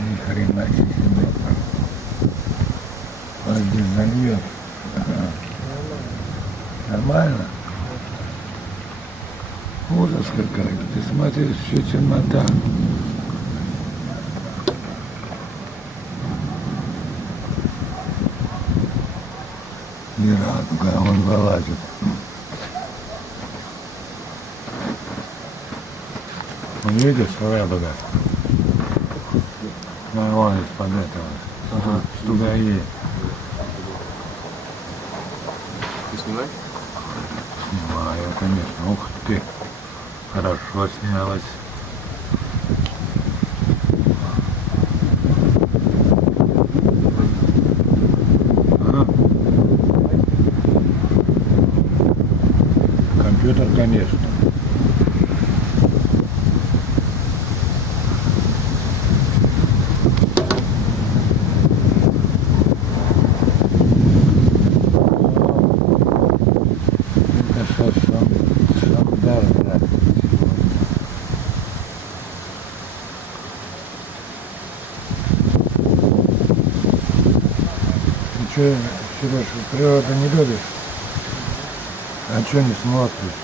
Ни хрена себе. А здесь зальет. Ага. Нормально? Ужас какой-то. Ты смотри, все темнота. И радуга, он вылазит. Видишь, радуга? Нормально из-под этого. Ага. Стугаи. Ты снимай? Снимаю, конечно. Ух ты. Хорошо снялась. А? Компьютер, конечно. Да. Ты что, Сереж, природу не любишь? А что не смотришь?